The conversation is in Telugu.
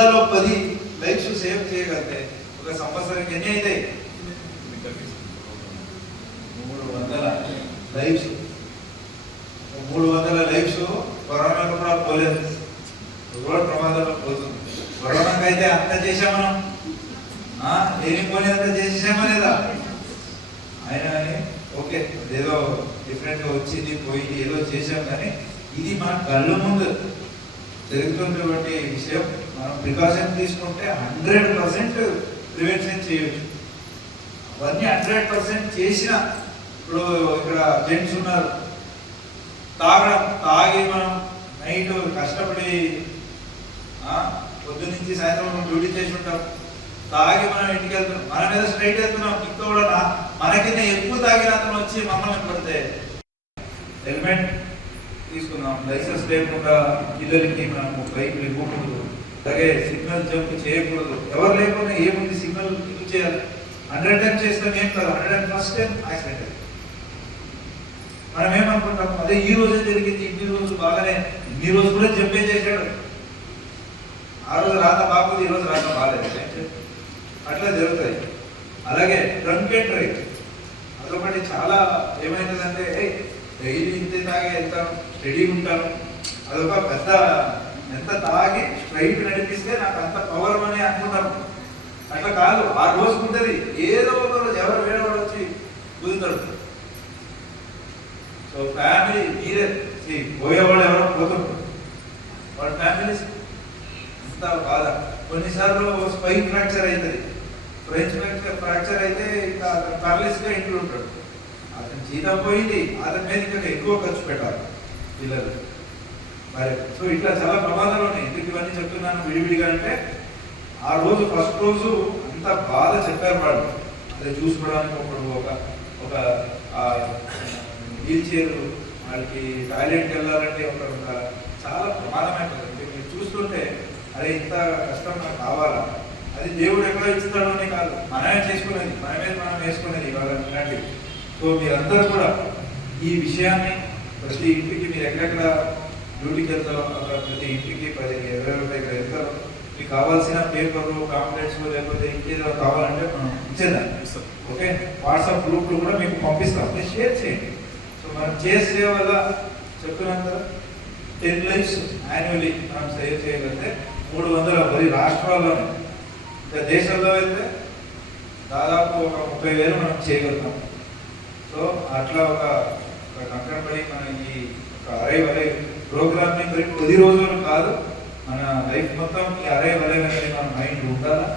వందలో 10 లైఫ్స్ సేవ్ చేయగలిగితే ఒక సంవత్సరానికి ఎన్ని అవుతాయి? 300 లైఫ్స్. 300 లైఫ్స్ కరోనాలో కూడా పోలేదు, రోడ్ ప్రమాదంలో పోతుంది. కరోనాకి అయితే అంత చేసాం మనం, లేనిపోయినంత చేసేసామా లేదా? అయినా కానీ ఓకే ఏదో డిఫరెంట్గా వచ్చింది పోయింది ఏదో చేసాం, కానీ ఇది మన కళ్ళ ముందు జరుగుతున్నటువంటి విషయం. మనం ప్రికాషన్ తీసుకుంటే 100% ప్రివెన్షన్ చేయవచ్చు. అవన్నీ 100% చేసిన. ఇప్పుడు ఇక్కడ జెంట్స్ ఉన్నారు, తాగి మనం నైట్ కష్టపడి పొద్దు నుంచి సాయంత్రం డ్యూటీ చేసి ఉంటాం, తాగి మనం ఇంటికి వెళ్తున్నాం, మన మీద స్ట్రైట్ వెళ్తున్నాం, ఇంకా కూడా మనకింత ఎక్కువ తాగిన అతను వచ్చి మమ్మల్ని పడితే హెల్మెట్ తీసుకుందాం. లైసెన్స్ లేకుండా పిల్లలకి మనం బైక్ ఇవ్వకూడదు, అలాగే సిగ్నల్ జంప్ చేయకూడదు. ఎవరు లేకుండా ఏముంది, సిగ్నల్ ఇది చేయాలి. 100 టైమ్స్ చేస్తాం ఏం కాదు, 101st టైం యాక్సిడెంట్ అయింది. మనం ఏమనుకుంటాం, అదే ఈ రోజే జరిగింది, ఇన్ని రోజులు బాగానే, ఇన్ని రోజులు కూడా జంపే చేశాడు, ఆ రోజు రాత బాగుంది, ఈ రోజు రాత బాగాలేదు, అట్లా జరుగుతాయి. అలాగే డ్రంక్ అండ్ డ్రైవ్ అదొకటి చాలా ఏమైతుందంటే, డైలీ ఇంత తాగి వెళ్తాను, స్టడీగా ఉంటాను, అదొక పెద్ద, ఎంత తాగి స్ట్రైట్ నడిపిస్తే నాకు అంత పవర్ అని అనుకుంటాను. అట్లా కాదు, ఆ రోజుకు ఉంటుంది, ఏదో ఒక రోజు ఎవరు వేరే వాడు వచ్చి కుదుతాడు. సో ఫ్యామిలీ మీరే పోయేవాళ్ళు ఎవరో పోతుంటారు, వాళ్ళ ఫ్యామిలీస్ ఎంత బాధ. కొన్నిసార్లు స్పైన్ ఫ్రాక్చర్ అవుతుంది, ఫ్రెంచ్ ఫ్రాక్చర్ అయితే ఇంకా పర్లెస్గా ఇంట్లో ఉంటాడు, అతను జీతం పోయింది, అతని మీద ఇంకా ఎక్కువ ఖర్చు పెట్టాలి పిల్లలు మరి. సో ఇట్లా చాలా ప్రమాదాలు ఉన్నాయి. ఎందుకు ఇవన్నీ చెప్తున్నాను విడివిడిగా అంటే, ఆ రోజు ఫస్ట్ రోజు అంత బాధ చెప్పారు వాళ్ళు. అదే చూసుకోవడానికి ఒక వీల్ చైర్, వాళ్ళకి టాయిలెట్కి వెళ్ళాలంటే ఒక చాలా ప్రమాదమైపోతుంది. మీరు చూస్తుంటే అరే ఇంత కష్టం మనకు కావాలా, అది దేవుడు ఎక్కడ ఇస్తాడో అని కాదు, మనమే చేసుకునేది, మనం వేసుకునేది ఇవాళ ఇలాంటివి. సో మీరందరూ కూడా ఈ విషయాన్ని ప్రతి ఇంటికి, మీరు ఎక్కడెక్కడ డ్యూటీకి వెళ్తారో అక్కడ ప్రతి ఇంటికి 10-20 దగ్గర వెళ్తారో, మీకు కావాల్సిన పేపర్లు, కాంప్లెంట్స్ లేకపోతే ఇంకేదో కావాలంటే మనం ఇచ్చేద్దాం. ఓకే, వాట్సాప్ గ్రూప్లు కూడా మీకు పంపిస్తాం, మీరు షేర్ చేయండి. సో మనం చేసే వల్ల చెప్తున్నాం కదా, 10 లైఫ్స్ యాన్యువల్లీ మనం సేవ్ చేయగలిగితే 310 రాష్ట్రాల్లోనే, ఇంకా దేశంలో వెళ్తే దాదాపు ఒక 30,000 మనం చేయగలుగుతాం. సో అట్లా ఒక కంకణపడి మన ఈ అరే వరే ప్రోగ్రామ్ని 10 రోజులు కాదు, మన లైఫ్ మొత్తం ఈ అరే వరే అనేది మన మైండ్ ఉండాలా.